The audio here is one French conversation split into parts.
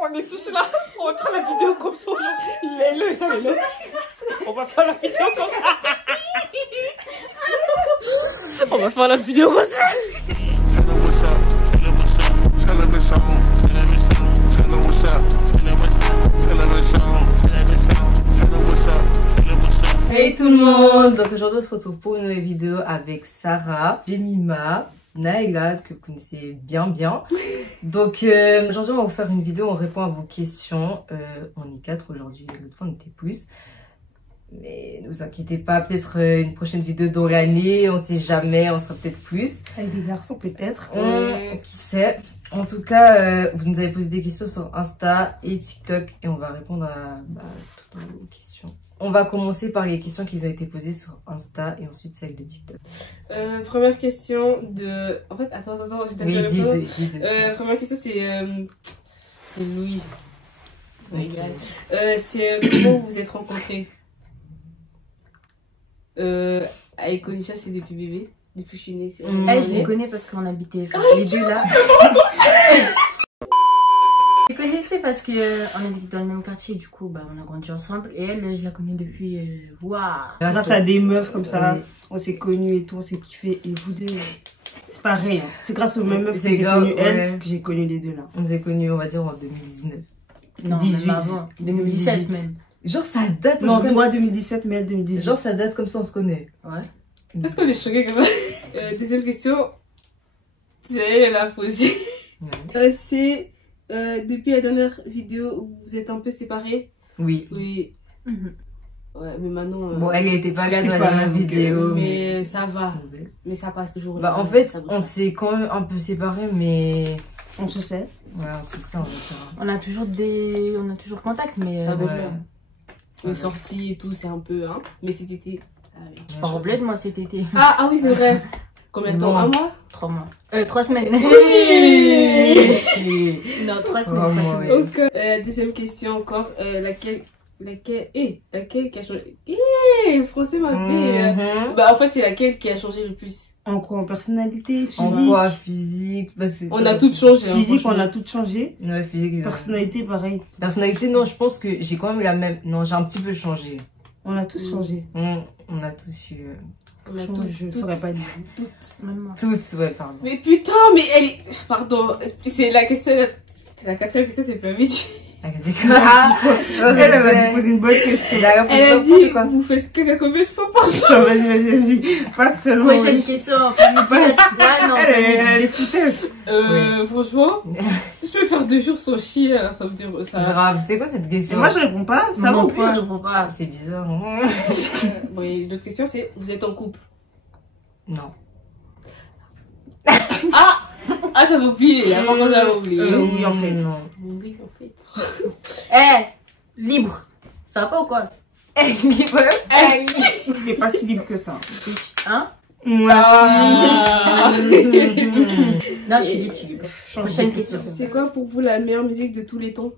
On est tous là, on va faire la vidéo comme ça, les ça, les on va faire la vidéo comme ça. On va faire la vidéo comme ça. Hey tout le monde, donc aujourd'hui on se retrouve pour une nouvelle vidéo avec Sarah, Jemima, Naïla que vous connaissez bien. Donc aujourd'hui on va vous faire une vidéo, on répond à vos questions. On est 4 aujourd'hui, l'autre fois on était plus. Mais ne vous inquiétez pas, peut-être une prochaine vidéo dans l'année, on sait jamais, on sera peut-être plus. Avec des garçons peut-être. Qui sait. En tout cas, vous nous avez posé des questions sur Insta et TikTok et on va répondre à toutes vos questions. On va commencer par les questions qui ont été posées sur Insta et ensuite celles de TikTok. Première question de... En fait, attends, j'ai Oui, première question, c'est Louis. C'est comment vous vous êtes rencontrés? Avec Konisha, c'est depuis bébé. Depuis que je suis née. Je les connais parce qu'on habitait les deux là. Je les connaissais parce qu'on habitait dans le même quartier, du coup on a grandi ensemble. Et elle, je la connais depuis... Grâce à des meufs comme ça, on s'est connus et tout, on s'est kiffé. Et vous deux, c'est pareil. Hein. C'est grâce aux mêmes meufs que j'ai connu elle que j'ai connu les deux là. On les a connus, on va dire, en 2019. Non, 18. même avant. 2017 même. Genre ça date. Non, toi 2017, mais elle 2018. Genre ça date comme ça, on se connaît. Ouais. Est-ce qu'on est choqués comme ça? Deuxième question, elle l'a posée. C'est depuis la dernière vidéo où vous êtes un peu séparés. Oui. Oui. Ouais, mais maintenant... Bon, elle n'était pas là dans la dernière vidéo. Mais ça va. Mais ça passe toujours. En fait, on s'est quand même un peu séparés, mais... On se sait. Ouais, on se sait, on va dire. On a toujours contact, mais... Ça va faire. On est sortis et tout, c'est un peu... Hein. Mais cet été... Je pars au bled, moi, cet été. Ah oui, c'est vrai. Combien de temps? Un mois? 3 mois. 3 semaines. Non, 3 semaines. Donc, deuxième question encore. Laquelle qui a changé? Français m'a fait. En fait, c'est laquelle qui a changé le plus? En quoi? En personnalité, physique? En quoi? Physique? On a toutes changé. Physique, on a toutes changé. Ouais, physique. Personnalité, pareil. Personnalité, non, je pense que j'ai quand même la même. Non, j'ai un petit peu changé. On a tous changé. On a tous eu. Franchement, je ne saurais pas dire. Toutes, ouais, pardon. Mais putain, mais elle est... Pardon, c'est la question... La quatrième question, c'est pas vite. Elle a dit Elle va te poser une bonne question. Elle a dit, vous faites caca combien de fois par jour? Vas-y. Pas seulement. Prochaine question. Là, non. Elle est foutaise. Franchement, je peux faire 2 jours sans chier, ça me dérange. Grave, c'est quoi cette question? Moi, je réponds pas. Ça va ou pas? Je réponds pas. C'est bizarre. Bon, et l'autre question, c'est, vous êtes en couple? Non. Ah, j'avais oublié. Avant qu'on j'avais oublié. Oui, en fait. Non. Oui, en fait. Libre. Ça va pas ou quoi? Libre. Il n'est pas si libre que ça. Hein? Ouais. Non, je suis libre. Prochaine question. C'est quoi pour vous la meilleure musique de tous les temps?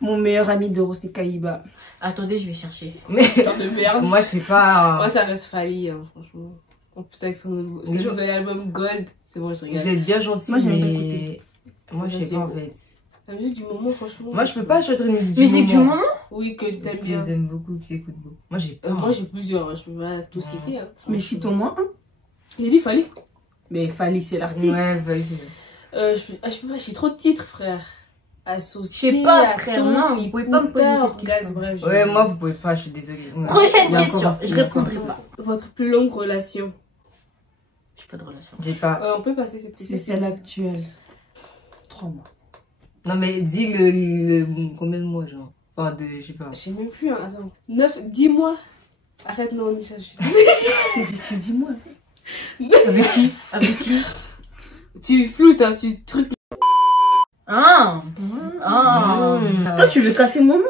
Mon meilleur ami Doro, c'est Kaiba. Attendez, je vais chercher. Mais Temps de merde. moi, je sais pas. Moi, ça reste Fally, hein, franchement. En plus, avec son nouvel album Gold, c'est bon, je regarde. Vous êtes bien gentil, moi, j'aime pas mais écouter. moi, je sais pas en fait. La musique du moment, franchement. Moi, je peux pas choisir une musique Musique du moment? Oui, que t'aimes Que bien. j'aime beaucoup, qui écoute beaucoup. Moi, j'ai pas. Moi, j'ai plusieurs, hein, je peux pas tout citer. Hein. Mais cite-moi un. Il a dit Fally. Mais Fally, c'est l'artiste. Ouais, vas-y. Je peux pas, j'ai trop de titres, frère. Associé. Je sais pas, à frère, Ton, non, vous pouvez pas me poser cette Gaz, question. bref. Ouais, moi, vous pouvez pas, je suis désolée. Prochaine Il y a question. encore- Je répondrai pas. Votre plus longue relation. J'ai pas de relation. J'ai pas. On peut passer cette question. C'est celle actuelle. 3 mois. Non, mais dis combien de mois, genre. Enfin, je sais pas. Je sais même plus, hein. Attends. 10 mois. Arrête, non, Nisha, je suis. T'es juste 10 mois. Avec qui? Avec qui? Tu floutes, hein, tu trucs. Toi, tu veux casser mon nom?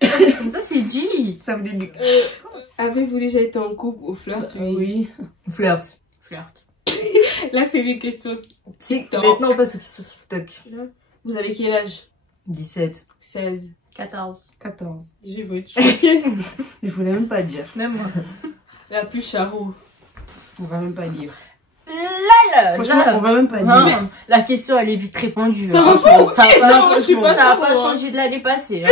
Comme ça, c'est G. Ça veut dire. Avez-vous déjà été en couple ou flirt? Oui. Flirt. Là, c'est des questions. TikTok. Maintenant, on passe aux questions TikTok. Vous avez quel âge? 17. 16. 14. 14. Je vais te choquer. Je voulais même pas dire. Même moi. La plus charou. On va même pas dire. Là, Franchement, on va même pas non, dire. la question, elle est vite répondue. Ça hein. va pas, Ça je suis pas ça va charou, pas hein. changer de l'année passée. Hein.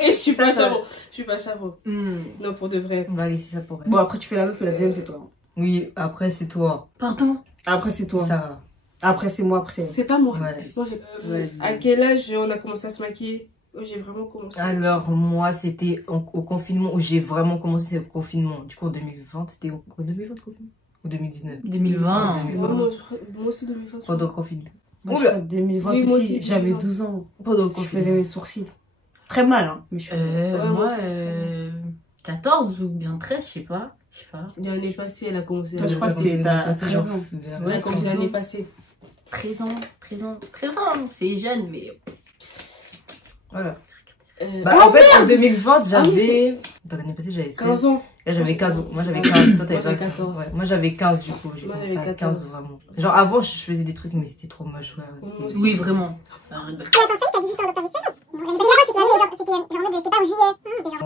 Et je suis pas Ça, charou. Je suis pas charou. Non, pour de vrai. On va laisser ça pour elle. Bon, après, tu fais la meuf et la deuxième, c'est toi. Oui, après c'est toi. Pardon. Après, c'est toi. Sarah. Après, c'est moi. Après, c'est elle. C'est pas moi. Ouais. Moi, à quel âge on a commencé à se maquiller? J'ai vraiment commencé. Alors, moi, c'était au confinement où j'ai vraiment commencé le confinement. Du coup, en 2020, c'était au 2020 le confinement? Ou 2019? 2020. Moi aussi 2020. Pendant le confinement. Moi, je crois 2020 Oui, moi aussi. aussi, J'avais 2020. 12 ans. Pendant le Je faisais confinement. mes sourcils. Très mal, hein. Mais je faisais. Ouais, Moi, moi, c'était 14 ou bien 13, je sais pas. Je sais pas. L'année passée, elle a commencé. Toi, je crois que c'était ta 13 ans. Elle a commencé l'année passée. 13 ans, 13 ans, 13 ans, c'est jeune, mais... Voilà. Oh, Bah, en fait, en 2020, oui, j'avais. Dans l'année passée, j'avais 16. 15 ans. Là, j'avais 15 ans. Moi, j'avais 15. Toi, t'avais Moi, j'avais 14. 14. Ouais. Moi, j'avais 15 du coup. J'ai Moi, commencé j'avais à 14. 15 vraiment. Genre, avant, je faisais des trucs, mais c'était trop moche. Ouais. Moi C'était- aussi. Oui, vraiment.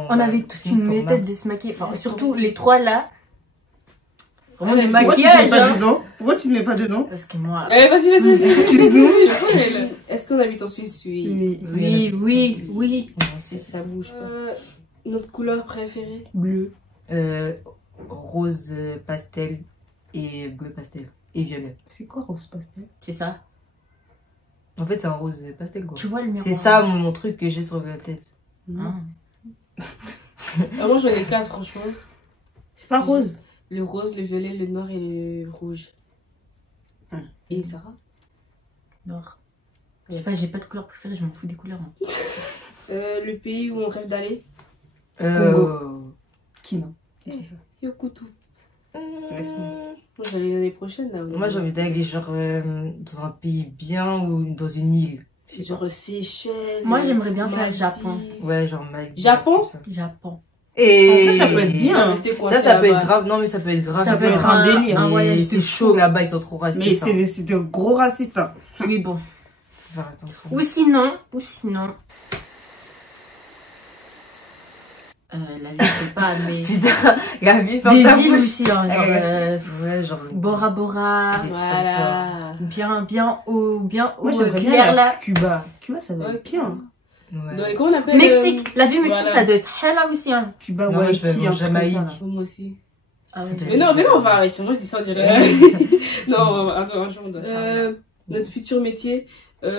On avait toute une méthode de se maquiller. Enfin, surtout les trois là. Vraiment, les Pourquoi tu te mets maquillages. pas Hein. dedans? Pourquoi tu te mets pas dedans? Parce que moi... Allez, vas-y, vas-y, vas-y. Excuse-nous. Est-ce qu'on habite en Suisse? Oui. Oui, oui, oui. Si ça bouge pas. Notre couleur préférée? Bleu. Rose pastel et bleu pastel. Et violet. C'est quoi rose pastel? C'est ça. En fait, c'est un rose pastel, quoi. Tu vois le miroir. C'est ça mon truc que j'ai sur la tête. Ah. Moi, j'en ai 4, franchement. C'est pas rose. Le rose, le violet, le noir et le rouge. Et Sarah? Noir. Je sais pas, j'ai pas de couleur préférée, je m'en fous des couleurs. Moi. Le pays où on rêve d'aller? Kina. Yokutu. Laisse-moi. Moi, j'allais l'année prochaine, là. Moi, j'ai envie d'aller genre dans un pays bien ou dans une île. Genre Seychelles. Moi, j'aimerais bien faire le Maldives. Japon. Ouais, genre Maldives. Japon? comme ça. Japon. Et En fait, ça peut être bien. C'était quoi, Ça peut là-bas? être grave. Non, mais ça peut être grave. Ça peut être un délire. un voyage. Et c'est chaud là-bas, ils sont trop racistes. Mais hein. c'est de gros racistes. Hein. Oui, bon. Faut faire attention. Ou sinon... la vie, je sais pas, mais... Putain, la vie par Des ta îles bouche. aussi, hein, genre... Ouais, genre. Bora Bora. Des trucs comme ça. Voilà. Bien au Moi, j'aimerais bien clair aller là. à Cuba. Cuba, ça doit Ouais, être bien. Ouais. Donc, comment on appelle Mexique. La vie au Mexique, voilà. ça doit être hella aussi, hein. Cuba Non, ou moi, je vais Haïti, en un truc comme ça. Jamaïque. là. Moi aussi. Ah ouais. C'était- Mais non, on va arrêter. Moi, je dis ça, on dirait. Non, un jour, on doit faire. Notre futur métier,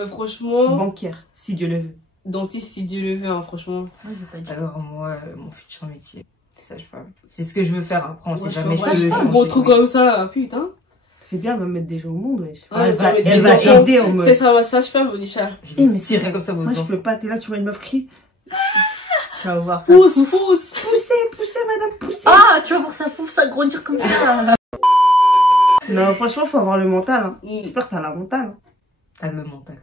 franchement, Banquière, si Dieu le veut. dentiste, si Dieu le veut, hein, franchement. Moi, je veux pas dire. Alors, moi, mon futur métier, c'est sage-femme. C'est ce que je veux faire après, on sait Ouais, jamais je ce que je veux pas un changer, gros truc oui. comme ça, putain. C'est bien, elle va mettre des gens au monde, wesh. Ouais, Elle va, mettre elle des va enfants. aider au C'est meuf. ça, ma sage-femme, Onisha. Eh, mais Si rien comme ça, vos moi, je enfants. peux pas, t'es là, tu vois une meuf crier. Ça va voir ça. Pousse, pousse. Poussez, madame, poussez. Ah, tu vas voir ça pouf, ça grandir comme ça. Non, franchement, faut avoir le mental. Hein. Mm. J'espère que t'as la mentale. Hein. T'as le mental.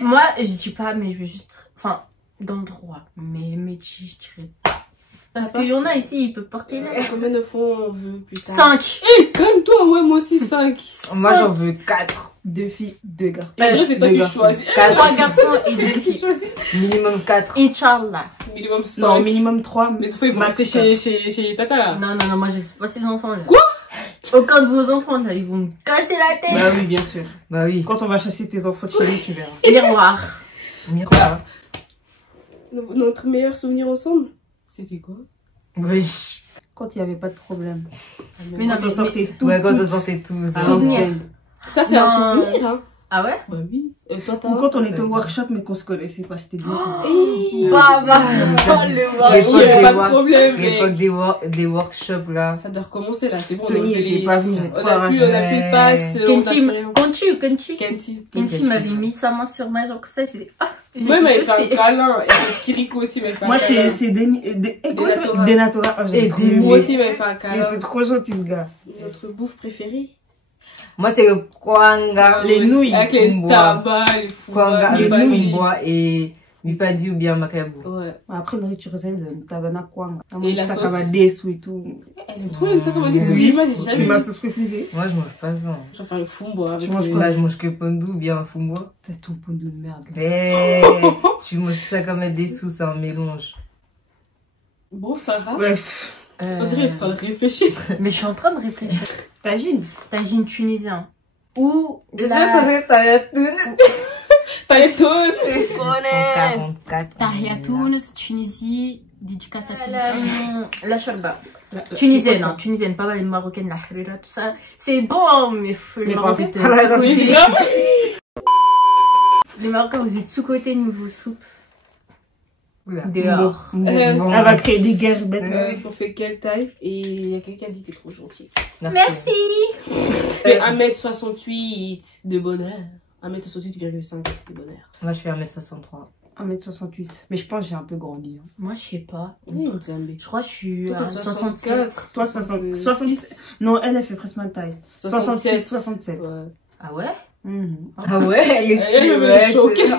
Moi, je dis pas, mais je veux juste. Enfin, dans le droit. Mais métier, je dirais. Parce qu'il y en a ici, ils peuvent porter là. Combien de fonds on veut plus tard? 5. Eh, comme toi, ouais, moi aussi 5. Moi, j'en veux 4. 2 filles, 2 gars. André, c'est toi deux qui garçons. choisis. 3 garçons et 2 Qui filles. choisit? Minimum 4. Inch'Allah. Minimum 5. Non, minimum 3. Mais sauf qu'ils vont max rester chez Tata, là. Non, non, non, moi, je sais pas ces enfants là. Quoi? Aucun de vos enfants là, ils vont me casser la tête. Bah oui, bien sûr. Bah oui. Quand on va chasser tes enfants de chez nous, tu verras. Miroir. Miroir. Notre meilleur souvenir ensemble, c'était quoi? Wesh. Quand il n'y avait pas de problème. Mais non, Quand on sortait tout. Ouais, quand on sortait tous. à Souvenir. l'ancienne. Ça, c'est un Non. souvenir, hein. Ah ouais? Bah oui. Toi, t'as. Ou quand on était au workshop mais qu'on se connaissait pas, c'était bien. Bah, bah, oh, le Il voir. y avait pas de problème, L'époque mais. des workshops là. Ça doit recommencer, là. C'est bon, on Tony a fait était les. pas venu. On a plus de passe. Kenchi, Kenchi. Kenchi m'avait mis sa main sur ma jambe comme ça, j'ai dit, ah, j'ai Moi, il m'avait dit, fait un c'est- câlin. Et Kiriko aussi m'avait fait un Moi, câlin. c'est comment ça Denatora. s'appelle Denatora. Oh, j'avais Et trop Denis. aimé. Moi aussi, il m'avait fait un Il câlin. était trop gentil, ce gars. Notre bouffe préférée? Moi, c'est le kwanga. Les nouilles, Avec les fumbois. tabacs, les Kwanga fouets, avec les le basiques. fumbois et Mipadi ou bien Macabo. Ouais. Après, nourriture zen, tabana quoi. Et la ça sauce. va dessous et tout. Elle aime trop une ça comme des Oui, moi j'ai c'est jamais ma vu. sauce préférée. Moi, je mange pas ça. Je vais faire le fumbo avec manges le- quoi? Là, je mange que pondu ou bien fumboa. C'est ton pot de merde. Eh, tu manges ça comme des sous, c'est un mélange. Bon, Sarah. Bref. On dirait qu'il faut réfléchir. Mais je suis en train de réfléchir. Tagine. Tagine tunisien. Ou Je la connais Tayatoun. T'as les toasts. 144. Tahia Tunis, Tunisie, dédicace à Tunis. La shalba. C'est Tunisienne, quoi hein, tunisienne, pas les marocaines, la harira, tout ça. C'est bon, mais les Mais Marocains, pas fait. Oui, c'est grave. les Marocains, vous êtes sous-côté niveau soupe. Oula. Dehors. Bon. Euh, Elle va créer des guerres bêtes. On fait quelle taille? Et il y a quelqu'un qui dit t'es trop gentil. Merci. Fait 1m68 de bonheur. 1m68,5 de bonheur. Moi, je fais 1m63. 1m68. Mais je pense que j'ai un peu grandi. Hein. Moi, je sais pas. Oui, Nzambe. Je crois que je suis Toi, à c'est 67. Toi, 60. Non, elle fait presque ma taille. 66, 67. Ouais. Ah ouais? Ah ouais, Elle me choquée.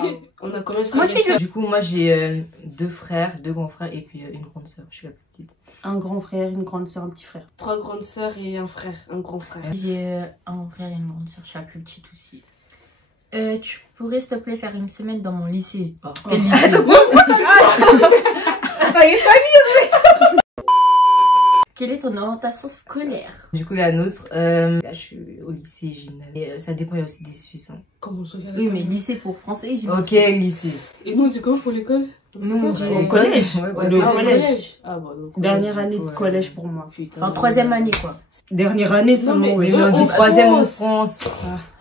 On a combien de frères Moi aussi, et sœurs? Du coup, moi, j'ai deux frères, deux grands frères et puis une grande sœur. Je suis la plus petite. Un grand frère, une grande soeur, un petit frère. 3 grandes sœurs et un frère, un grand frère. J'ai un frère et une grande sœur, je suis la plus petite aussi. Tu pourrais, s'il te plaît, faire une semaine dans mon lycée? Quel lycée? Quelle est ton orientation scolaire? Du coup, la nôtre, là, je suis au lycée gymnase. Et ça dépend, il y a aussi des Suisses. Hein. Comment je regarde? Oui, mais lycée pour français, j'ai Ok, lycée. Et nous, on dit comment pour l'école? Nous, on dit Au collège. Ouais, Le Ah, au collège. Ah, bon, donc. Dernière année de Ouais. collège pour moi. Putain. Enfin, troisième année, quoi. Dernière année seulement, mais- oui. Mais on dit on troisième en pense. France.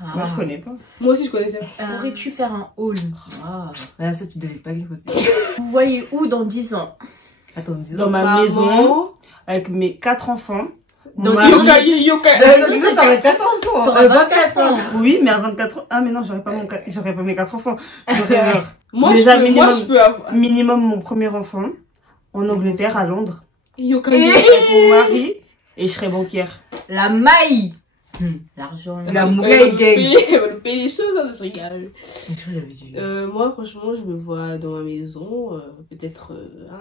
Moi, je connais pas. Moi aussi, je connaissais. Pourrais-tu faire un hall? Ah, ça, tu devais pas lire aussi. Vous voyez où dans 10 ans? Attends, disons. Dans ma Maman. maison, avec mes 4 enfants. Dans Mari- Yoka, yoka. Disons, t'aurais 14 ans. T'auras 24 ans. Oui, mais à 24 ans. Ah, mais non, j'aurais pas mes 4 enfants. J'aurais Moi, Déjà, je peux, moi, je peux avoir. minimum mon premier enfant en Angleterre, à Londres. Yoka, Avec mon mari. Et je serai banquière. La maille. L'argent. La mouille gang. le payer les choses, hein, je rigole. J'avais dit. Moi, franchement, je me vois dans ma maison, peut-être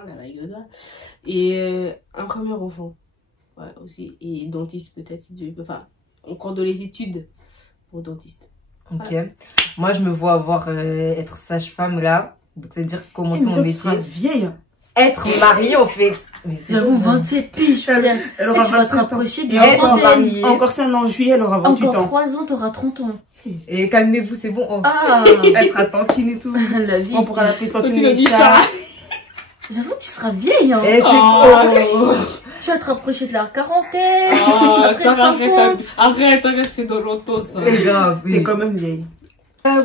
la Maïgoda, et un premier enfant. Ouais, aussi. Et dentiste, peut-être. Enfin, encore de les études pour dentiste. Ok. Moi, je me vois être sage-femme là. Donc, c'est-à-dire commencer mon Tu métier. seras vieille. Être mariée, en fait. Mais c'est J'avoue, bon. 27 piges, frère. Elle Et aura tu vas te 27 ans. rapprocher de Et la être encore, trentaine. mariée. encore si on est en juillet, elle aura 28 Encore ans. 3 ans, t'auras 30 ans. Et calmez-vous, c'est bon. Oh. Ah, Elle sera tantine et tout. la vie. On pourra l'appeler tantine Tantine et Micha. chat. J'avoue que tu seras vieille, hein. Et c'est Oh. bon. Tu vas te rapprocher de la quarantaine. Ah, Après ça 5 ans. arrête, c'est dans longtemps, ça. C'est grave. T'es Oui. quand même vieille.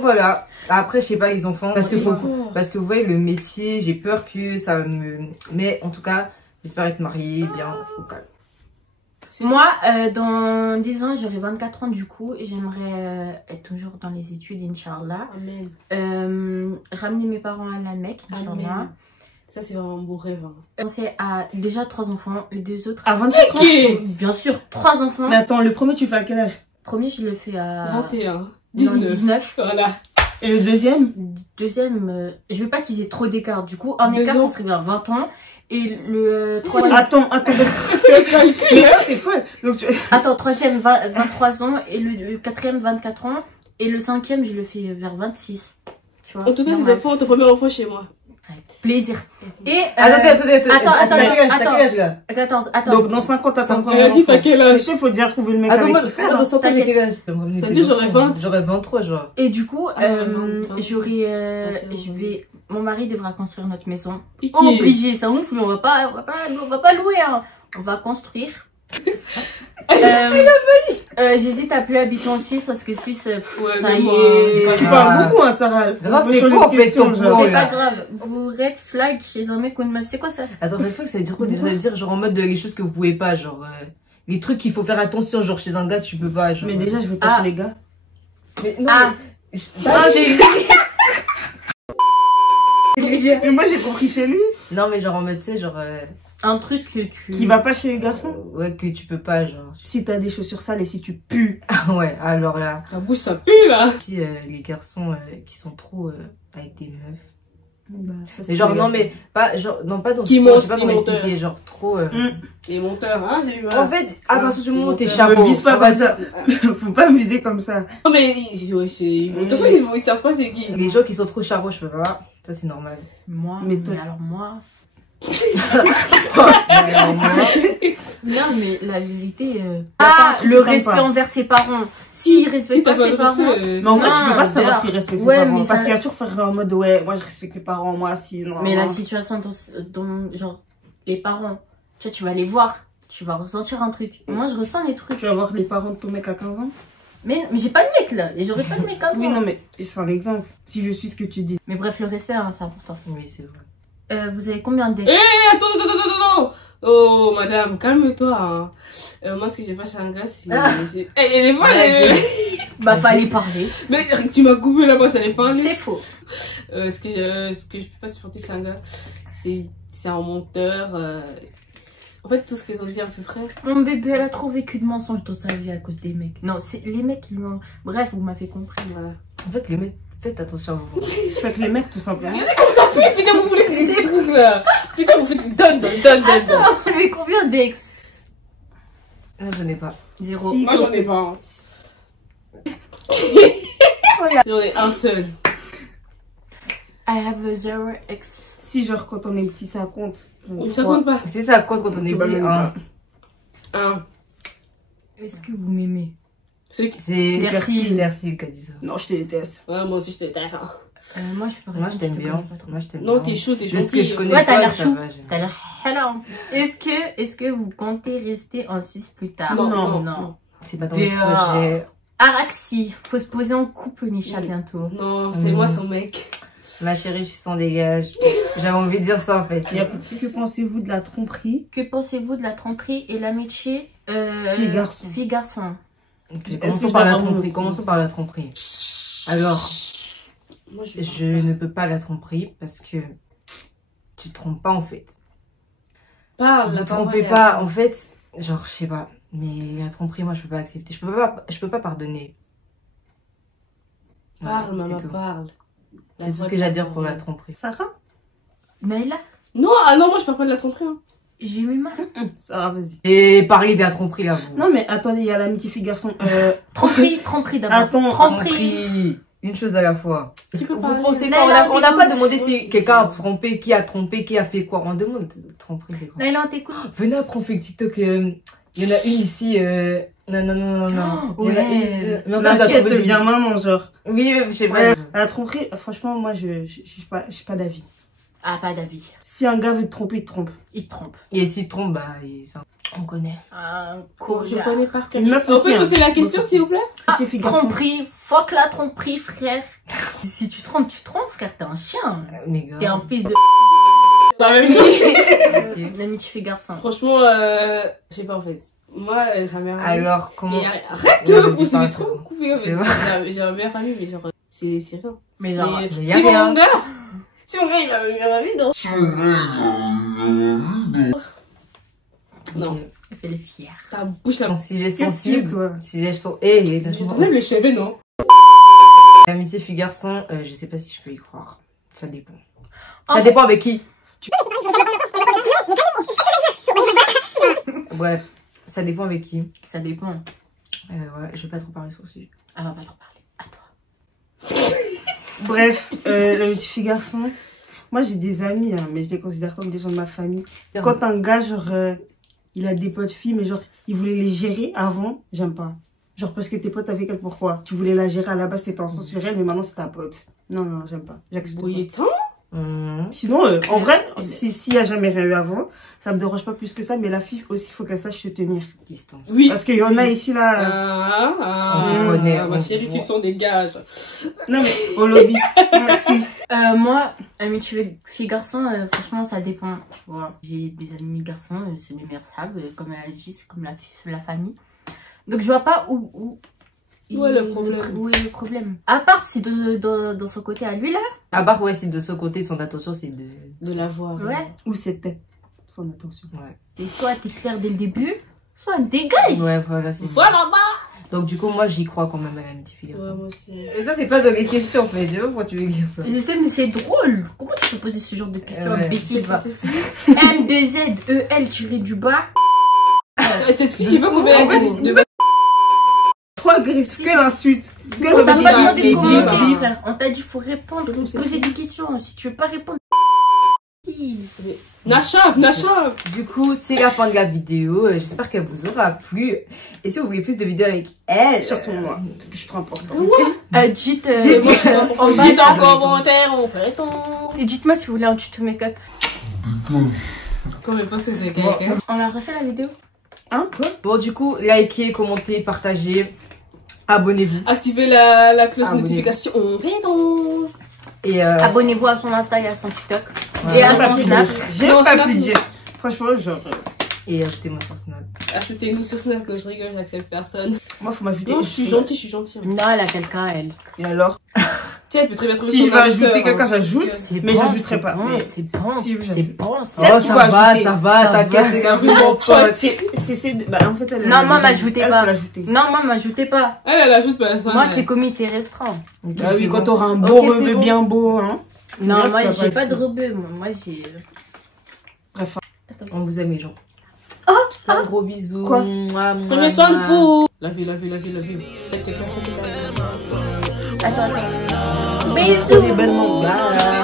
Voilà. Après, je sais pas, les enfants. Parce que, D'accord. parce que vous voyez, le métier, j'ai peur que ça me. Mais en tout cas, j'espère être mariée, bien, au calme. Moi, dans 10 ans, j'aurai 24 ans du coup. J'aimerais être toujours dans les études, Inch'Allah. Amen. Ramener mes parents à la Mecque, Inch'Allah. Amen. Ça, c'est vraiment un beau rêve. Hein. Penser à déjà 3 enfants, les 2 autres. À 24 ans. Ok. Bien sûr, 3 enfants. Mais attends, le premier, tu fais à quel âge? Premier, je le fais à 21. non, 19. 19. Voilà. Et le deuxième? Deuxième, je veux pas qu'ils aient trop d'écart. Du coup, un 2 écart, ans. ça serait vers 20 ans. Et le troisième, Attends. Fais le calcul. Mais là, t'es folle. Donc, attends, troisième 23 ans et le quatrième 24 ans et le cinquième je le fais vers 26. Tu vois. En tout cas, les normal. enfants, ton premier enfant chez moi. Plaisir. Et Attendez. attends, T'as quel âge, là 14, attends. donc, dans 5 ans, t'as ton premier Elle a dit, enfant. t'as quel Tu âge? sais, faut déjà trouver le mec Attends, avec moi, qui faire. dans 5 ans, j'ai quel âge Ça dit, j'aurais 20. J'aurais 23, genre. Et du coup, Ah, j'aurais 20. j'aurai, 21. je vais, mon mari devra construire notre maison. Iki. Obligé, ça ouf, mais on va pas louer, hein. On va construire. J'hésite à plus habiter en Suisse parce que Suisse, Ouais, ça mais y moi, est. Tu Ah. parles beaucoup, hein, Sarah. Grave, Faut c'est changer quoi, de en fait, question, ton genre. plan, C'est là. pas grave. Vous red flag chez un mec ou une meuf, c'est quoi ça? Attends, red flag, ça veut dire quoi déjà? Ça veut dire, genre, en mode les choses que vous pouvez pas, genre. Les trucs qu'il faut faire attention, genre, chez un gars, tu peux pas, genre. Mais déjà, je vais pas Ah. chez les gars. Mais non, Ah. Mais moi, j'ai compris chez lui. Non, mais genre, en mode, tu sais, genre. Un truc que tu... Qui va pas chez les garçons. Ouais, que tu peux pas, genre. Si t'as des chaussures sales et si tu pues. Ah ouais, alors là. Ta bouche, ça pue, là. Si les garçons qui sont trop avec des meufs, Bah, mais genre, non, mais pas, genre, non, pas dans Qui ce sens, monte, je sais pas qui comment monte. expliquer, genre, trop. Les monteurs, hein, j'ai eu. En fait, à partir du moment où t'es Je chapeau. me vise pas comme ça. Faut pas me viser comme ça. Non, mais de toute façon, ils savent pas c'est qui. Les gens qui sont trop charros, je peux pas. Ça, c'est normal. Moi, Mais mais toi- alors moi... Alors, moi, Non, mais la vérité... pas un Ah, truc le que t'aimes respect pas. envers ses parents. S'il respecte pas ses parents... Mais en vrai, tu peux pas savoir d'ailleurs. s'il respecte ses Ouais, parents. mais Parce ça- qu'il y a toujours faire en mode, ouais, moi je respecte mes parents, moi si, non. Mais non. la situation dont, genre, les parents, tu vas les voir, tu vas ressentir un truc. Moi, je ressens les trucs. Tu vas voir les parents de ton mec à 15 ans. Mais j'ai pas de mec là, et j'aurais pas de mec avant. Oui, non, mais c'est un exemple. Si je suis ce que tu dis. Mais bref, le respect, hein, c'est important. oui, c'est vrai. Vous avez combien d'ex? Attends. Oh, madame, calme-toi. Hein. Moi, ce que j'ai pas chez un gars, c'est. Elle est folle, Bah, fallait parler. Mais tu m'as coupé là-bas, ça n'est pas C'est faux. ce que je peux pas supporter chez un gars, c'est un menteur. En fait, tout ce qu'ils ont dit à peu près. Mon bébé, elle a trop vécu de mensonges dans sa vie à cause des mecs. Non, c'est les mecs qui m'ont... Bref, vous m'avez compris. Voilà. En fait, les mecs, faites attention à vous. Faites les mecs, tout simplement. Putain, vous voulez des trucs là. Putain, vous faites donne. Attends, vous avez combien d'ex? Ah, je n'ai pas. 0. Si, Moi, j'en ai pas. Hein. J'en ai un seul. I have a 0 ex. Si, genre, quand on est petit, ça compte. Ça compte pas. Si ça compte quand on est Tu vas petit, même hein. pas. Un. Est-ce que vous m'aimez? C'est Merci. Merci qui a dit ça. Non, je te déteste. Ouais, moi aussi, je t'ai hein. Moi, je peux Moi, répondre, je t'aime te bien. connais pas trop. Moi, je t'aime Non, bien. t'es chaud, t'es Juste que gentil. je connais Ouais, t'as pas, l'air ça chou. va, j'aime. T'as l'air hello. Est-ce que vous comptez rester en Suisse plus tard? Non. C'est pas dans le Dehors. projet. Araxi, faut se poser en couple, Nisha, bientôt. Non, c'est moi son mec. Ma chérie, je suis sans dégage. J'avais envie de dire ça, en fait. Que pensez-vous de la tromperie? Que pensez-vous de la tromperie et l'amitié Fille-garçon. Fille-garçon. Ok, Est-ce commençons que par je la dois tromperie. vraiment- Commençons par la tromperie. Alors, Moi, je ne peux pas la tromperie parce que tu te trompes pas, en fait. parle. Ne trompez pas, en fait, genre, je sais pas. Mais la tromperie, moi, je peux pas accepter. Je peux pas pardonner. Voilà, Parle, maman, c'est tout. parle. C'est tout ce que j'ai à dire pour la tromperie. Sarah? Naïla, Non, non, moi je parle pas de la tromperie. Hein. j'ai mis ma... Sarah, vas-y. Et parler de la tromperie, là, vous. Non, mais attendez, il y a l'amitié fille-garçon. Tromperie d'abord. Attends, Tromperie. Une chose à la fois. Tu peux Vous parler. pensez Là, quoi? là, On n'a pas t'écoutes. demandé si quelqu'un a trompé, qui a fait quoi. On demande tromperie, c'est quoi? Naïla, on t'écoute. Venez après, on fait TikTok. Il y en a une ici. Non. Il y en a Ouais. une. Mais en fait, parce elle a qu'elle trouvé des- devient maman, genre. Oui, je sais pas. Ouais, à la tromperie, franchement, moi, j'ai pas d'avis. Ah, pas d'avis. Si un gars veut te tromper, il te trompe. Il te trompe. Et s'il trompe, bah, on connaît. Un Je connais par cœur. Une meuf On aussi, peut hein. sauter la question, s'il vous plaît? Amitié fille-garçon. Tromperie, fuck la tromperie, frère. Si tu trompes, frère. T'es un chien. Mais grave. T'es un fils de... La même chose. L'amitié fait garçon. Franchement, je sais pas en fait. Moi, j'ai un meilleur ami. Alors, comment. Mais arrête, Ouais, vous vas-y, savez parle, trop c'est couper. En C'est fait. vrai. J'ai un meilleur ami, mais genre, c'est rien. Mais genre... Mais mais y a si rien. mon gars, si mon gars il a un meilleur ami, non. Non, Elle fait les fiers. ta bouche là. Donc, si j'ai Qu'est-ce que sensible, toi? si j'ai son. Eh, Même les cheveux, non? l'amitié fille-garçon, je sais pas si je peux y croire. Ça dépend. En Ça fait- dépend avec qui. Bref, ça dépend avec qui. Ça dépend. Ouais, je vais pas trop parler sur ce sujet. Elle va pas trop parler. À toi. Bref, l'amitié fille-garçon. Moi, j'ai des amis, hein, mais je les considère comme des gens de ma famille. Quand un gars, genre, il a des potes filles, mais genre, il voulait les gérer avant, j'aime pas. Genre, parce que t'es potes avec elle, pourquoi? Tu voulais la gérer à la base, t'étais en sens sur elle, mais maintenant, c'est ta pote. Non, j'aime pas. J'accepte Oui, pas. tiens. Sinon, en vrai, s'il y a jamais rien eu avant, ça me dérange pas plus que ça, mais la fille aussi, il faut qu'elle sache se tenir. Distance. Oui. Parce qu'il y en a ici, là. On connaît, ma on chérie, tu voit. sens des gages. Non, mais au lobby. Merci. Moi, amitié fille-garçon, franchement, ça dépend. Tu vois, j'ai des amis garçons, c'est mes meilleurs sables. Comme elle a dit, c'est comme la famille. Donc, je vois pas où Où est le problème? Où est le problème? À part si dans son côté à lui, là. À part, ouais, c'est de ce côté, son attention, c'est de. De la voir. Ouais. Où c'était son attention. Ouais. Et soit t'es clair dès le début, soit dégage. Ouais, voilà, c'est. Voilà, bah. Donc du coup, moi, j'y crois quand même à l'amitié fille Ouais, garçon. moi aussi. Et ça, c'est pas dans les questions, en fait. Je sais pas pourquoi tu veux dire ça. Je sais, mais c'est drôle. Comment tu peux poser ce genre de questions Ouais. imbéciles, va M2Z, EL du bas. Cette fille, je sais pas combien elle a de Trop agressif, que l'insulte. Que On le t'a bébé pas dit, demandé de bébé, commenter, bébé. frère. On t'a dit faut répondre, poser des questions. Si tu veux pas répondre, si. Nachav. Du coup, c'est la fin de la vidéo. J'espère qu'elle vous aura plu. Et si vous voulez plus de vidéos avec elle, Surtout moi, parce que je suis trop importante. Dites On en dit bas en commentaire, on fait ton. et dites-moi si vous voulez un tuto make-up. Quand même pas c'est Bon. quelqu'un. On a refait la vidéo. Hein, quoi? Bon, du coup, likez, commentez, partagez, abonnez-vous. Activez la cloche de Abonnez-vous. notification, on fait ton. Et Abonnez-vous à son Insta et à son TikTok. voilà. Et à J'ai pas son pu Snap. dire. J'ai Non, pas Snap, pu non. dire. Franchement, genre, Et ajoutez-moi sur Snap. Ajoutez-nous sur Snap, que je rigole, j'accepte personne. moi, faut m'ajouter. Non, je suis gentille. Non, elle a quelqu'un, elle. Et alors? Tiens, elle peut très bien trouver Si je son veux âme sœur, ajouter quelqu'un, hein. j'ajoute. C'est Mais bon, j'ajouterai c'est pas. bon, Mais c'est bon, si je c'est j'ajoute. bon. Oh, tu ça peux va, ajouter. ça va, Ça t'inquiète, va. c'est qu'un ruban pote. Bah, en fait, elle Non, a moi, déjà- m'ajoutez elle, pas. faut l'ajouter. Non, moi, m'ajoutez pas. Elle ajoute pas ça. Moi, mais- c'est comité restreint. Ok, Ah oui, c'est quand bon. t'auras un beau Ok, c'est rebeu bon. bien beau, hein. Non, Là, moi, ça va j'ai être pas de cool. rebeu. Moi, j'ai. On vous aime les gens. Un gros bisou. Quoi? Prenez soin de vous. Lavez. Attends. Bisous. Belle maman. Bye.